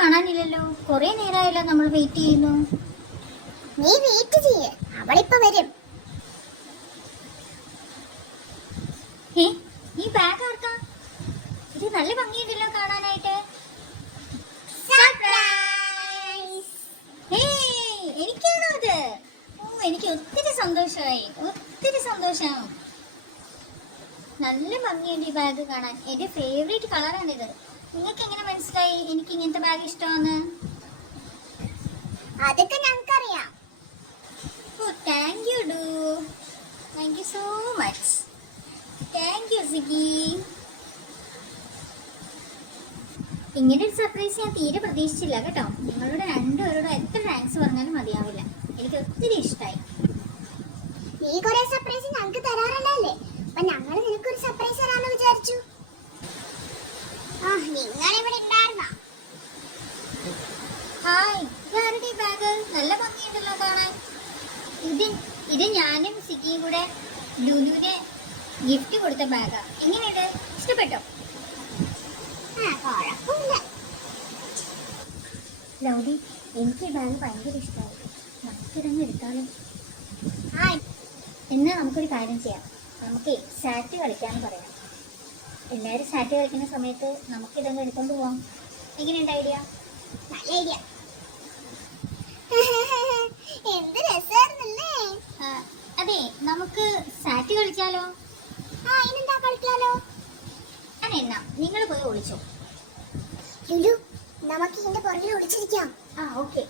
കാണാനില്ലല്ലോ, കുറെ നേരമായല്ലോ നമ്മൾ വെയിറ്റ് ചെയ്യുന്നു. നീ വെയിറ്റ് ചെയ്യ്, അവളിപ്പോ വരും. ഈ ബാഗ് ആർക്കാ? ഇത് നല്ല ഭംഗിയുണ്ടല്ലോ കാണാനായിട്ട്. എനിക്കാണോ അത്? ഓ, എനിക്ക് ഒത്തിരി സന്തോഷമായി, ഒത്തിരി സന്തോഷം. നല്ല ഭംഗിയുണ്ട് ഈ ബാഗ് കാണാൻ. എന്റെ ഫേവറേറ്റ് കളറാണിത്. നിങ്ങൾക്ക് എങ്ങനെ മനസ്സിലായി എനിക്ക് ഇങ്ങനത്തെ ബാഗ് ഇഷ്ടമാണെന്ന്? അതൊക്കെ ഞങ്ങൾക്കറിയാം. ഓ, thank you too. Thank you so much. Thank you സിഗി. ഇങ്ങനെ ഒരു സർപ്രൈസ് ഞാൻ തീരെ പ്രതീക്ഷിച്ചില്ല കേട്ടോ. നിങ്ങളുടെ രണ്ടുപേരോടും എത്ര താങ്ക്സ് പറഞ്ഞാലും മതിയാവില്ല. എനിക്ക് ഒത്തിരി ഇഷ്ടമായി. നീ കുറെ സർപ്രൈസ് ഞങ്ങൾക്ക് തരാറുണ്ടല്ലേ, അപ്പൊ ഞങ്ങൾ നിനക്കൊരു സർപ്രൈസ് തരാന്ന് വിചാരിച്ചു. നിങ്ങൾ ഇവിടെ ഉണ്ടായിരുന്നോ? ഹായ്, ഇതാരുടെ ഈ ബാഗ്? നല്ല ഭംഗിയുണ്ടല്ലോ കാണാൻ. ഇത് ഞാനും സിഗിയും കൂടെ ലുലുവിന് ഗിഫ്റ്റ് കൊടുത്ത ബാഗാ. എങ്ങനെയുണ്ട്? ഇഷ്ടപ്പെട്ടോ? കുഴപ്പമില്ല. ലൗലി, എനിക്ക് ഈ ബാഗ് ഭയങ്കര ഇഷ്ടമായി. നമുക്കിതങ്ങ് എടുത്താലും. എന്നാൽ നമുക്കൊരു കാര്യം ചെയ്യാം. നമുക്ക് സാറ്റ് കളിക്കാന്ന് പറയാം. എല്ലാവരും സാറ്റ് കളിക്കുന്ന സമയത്ത് നമുക്കിതങ്ങ് എടുത്തോണ്ട് പോവാം. എങ്ങനെയുണ്ട് ഐഡിയ? നല്ല ഐഡിയ. എന്ത് രസമായിരുന്നല്ലേ. അതെ, നമുക്ക് സാറ്റ് കളിച്ചാലോ? ഇതിനെന്താ കളിക്കാലോ. അതെന്നാ നിങ്ങൾ പോയി ഒളിച്ചോ. ലുലു, നമുക്ക് ഇതിന്റെ പുറകിൽ ഒളിച്ചിരിക്കാം. ഓക്കെ.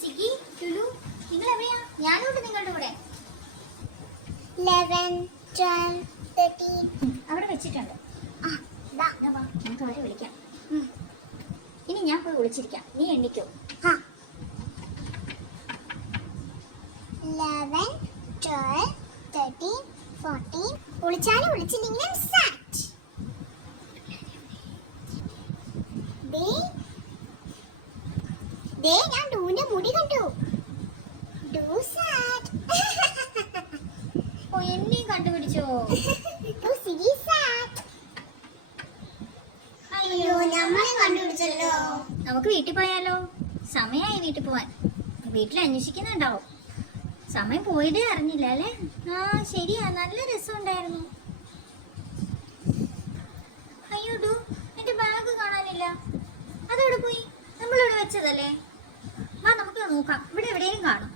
സിഗി, ലുലു, നിങ്ങൾ എവിടെയാ? ഞാനുണ്ട് നിങ്ങളുടെ കൂടെ. 11, 12, 13 അവിടെ വെച്ചിട്ടുണ്ട്. നമുക്ക് അവരെ വിളിക്കാം. ഇനി ഞാൻ പോയി ഒളിച്ചിരിക്കാം, നീ എണ്ണിക്കോ. 11, 12, 13, 14. ഒളിച്ചാലും ഒളിച്ചില്ലെങ്കിലും സാറ്റ്. ഞാൻ ഡൂന്റെ മുടി കണ്ടു. ഡൂ സാറ്റ്. ഓ, എന്നെയും കണ്ടുപിടിച്ചോ? ഡൂ സിഗി സാറ്റ്. അയ്യോ, നമ്മളെ കണ്ടുപിടിച്ചല്ലോ. നമുക്ക് വീട്ടിൽ പോയാലോ? സമയമായി വീട്ടിൽ പോവാൻ. വീട്ടിൽ അന്വേഷിക്കുന്നുണ്ടാവും. സമയം പോയതേ അറിഞ്ഞില്ല അല്ലേ? ശരിയാ, നല്ല രസമുണ്ടായിരുന്നു. അയ്യോ ഡു, എന്റെ ബാഗ് കാണാനില്ല. അതെവിടെ പോയി? നമ്മളിവിടെ വെച്ചതല്ലേ? നമുക്ക് നോക്കാം, ഇവിടെ എവിടെയും കാണും.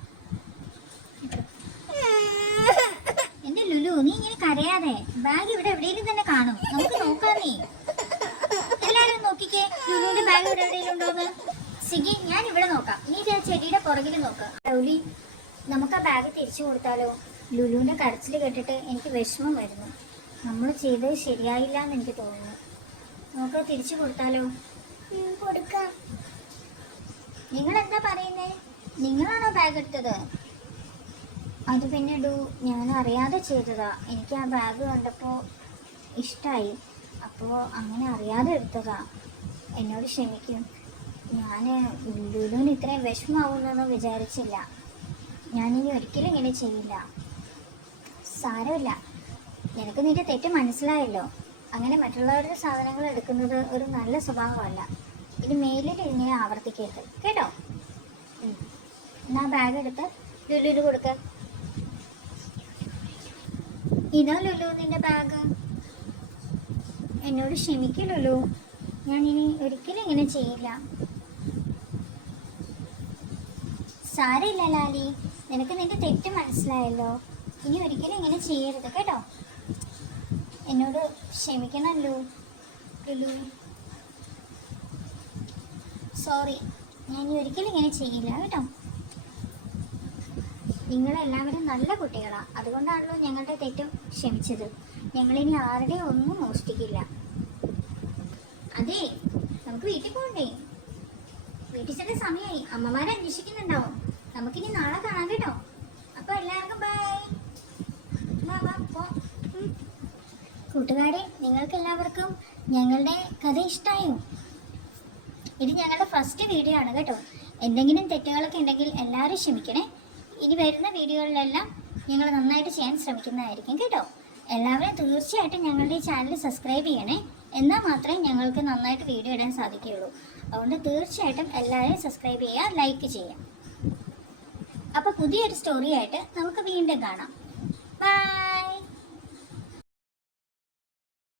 എന്റെ ലുലു, നീ ഇങ്ങനെ കരയാതെ. ബാഗ് ഇവിടെ എവിടെയും തന്നെ കാണും. നമുക്ക് നോക്കാം. നീ എല്ലാരും നോക്കിക്കേ, ലുലുവിന്റെ ബാഗ് ഇവിടെ എവിടെയെങ്കിലും ഉണ്ടോന്ന്. സിഗി, ഞാൻ ഇവിടെ നോക്കാം, നീ ആ ചെടിയുടെ പുറകിൽ നോക്കാം. ലൗലി, നമുക്ക് ആ ബാഗ് തിരിച്ചു കൊടുത്താലോ? ലുലുവിന്റെ കരച്ചിൽ കേട്ടിട്ട് എനിക്ക് വിഷമം വരുന്നു. നമ്മൾ ചെയ്തത് ശരിയായില്ല എന്ന് എനിക്ക് തോന്നുന്നു. നമുക്ക് തിരിച്ചു കൊടുത്താലോ? കൊടുക്കാം. നിങ്ങൾ എന്താ പറയുന്നേ? നിങ്ങളാണോ ബാഗ് എടുത്തത്? അത് പിന്നെ ഡു, ഞാൻ അറിയാതെ ചെയ്തതാ. എനിക്ക് ആ ബാഗ് കണ്ടപ്പോൾ ഇഷ്ടമായി, അപ്പോൾ അങ്ങനെ അറിയാതെ എടുത്തതാ. എന്നോട് ക്ഷമിക്കും. ഞാൻ ലുലുവിന് ഇത്രയും വിഷമാവുന്നൊന്നും വിചാരിച്ചില്ല. ഞാനിനി ഒരിക്കലും ഇങ്ങനെ ചെയ്യില്ല. സാരമില്ല, നിനക്ക് നിന്റെ തെറ്റ് മനസ്സിലായല്ലോ. അങ്ങനെ മറ്റുള്ളവരുടെ സാധനങ്ങൾ എടുക്കുന്നത് ഒരു നല്ല സ്വഭാവമല്ല. ഇനി മേലിൽ ഇങ്ങനെ ആവർത്തിക്കരുത് കേട്ടോ. എന്നാ ബാഗ് എടുത്ത് ലുലുവിന് കൊടുക്ക. ഇതാ ലുലു നിന്റെ ബാഗ്. എന്നോട് ക്ഷമിക്കൂ ലുലു, ഞാൻ ഇനി ഒരിക്കലും ഇങ്ങനെ ചെയ്യില്ല. സാരമില്ല ലാലി, നിനക്ക് നിന്റെ തെറ്റ് മനസ്സിലായല്ലോ. ഇനി ഒരിക്കലും ഇങ്ങനെ ചെയ്യരുത് കേട്ടോ. എന്നോട് ക്ഷമിക്കണല്ലോ ലുലു. സോറി, ഞാൻ ഇനി ഒരിക്കലും ഇങ്ങനെ ചെയ്യില്ല കേട്ടോ. നിങ്ങളെല്ലാവരും നല്ല കുട്ടികളാണ്, അതുകൊണ്ടാണല്ലോ ഞങ്ങളുടെ തെറ്റും ക്ഷമിച്ചത്. ഞങ്ങളിനി ആരുടെയും ഒന്നും മോഷ്ടിക്കില്ല. അതെ, നമുക്ക് വീട്ടിൽ പോകണ്ടേ? വീട്ടിൽ ചെന്ന സമയമായി, അമ്മമാരെ അന്വേഷിക്കുന്നുണ്ടാവും. നമുക്കിനി നാളെ കാണാം കേട്ടോ. അപ്പോൾ എല്ലാവർക്കും ബൈ. കൂട്ടുകാരെ, നിങ്ങൾക്ക് എല്ലാവർക്കും ഞങ്ങളുടെ കഥ ഇഷ്ടമായോ? ഇത് ഞങ്ങളുടെ ഫസ്റ്റ് വീഡിയോ ആണ് കേട്ടോ. എന്തെങ്കിലും തെറ്റുകളൊക്കെ ഉണ്ടെങ്കിൽ എല്ലാവരും ക്ഷമിക്കണേ. ഇനി വരുന്ന വീഡിയോകളിലെല്ലാം ഞങ്ങൾ നന്നായിട്ട് ചെയ്യാൻ ശ്രമിക്കുന്നതായിരിക്കും കേട്ടോ. എല്ലാവരും തീർച്ചയായിട്ടും ഞങ്ങളുടെ ഈ ചാനൽ സബ്സ്ക്രൈബ് ചെയ്യണേ. എന്നാൽ മാത്രമേ ഞങ്ങൾക്ക് നന്നായിട്ട് വീഡിയോ ഇടാൻ സാധിക്കുകയുള്ളൂ. അതുകൊണ്ട് തീർച്ചയായിട്ടും എല്ലാവരും സബ്സ്ക്രൈബ് ചെയ്യുക, ലൈക്ക് ചെയ്യുക. അപ്പോൾ പുതിയൊരു സ്റ്റോറിയായിട്ട് നമുക്ക് വീണ്ടും കാണാം. ബൈ.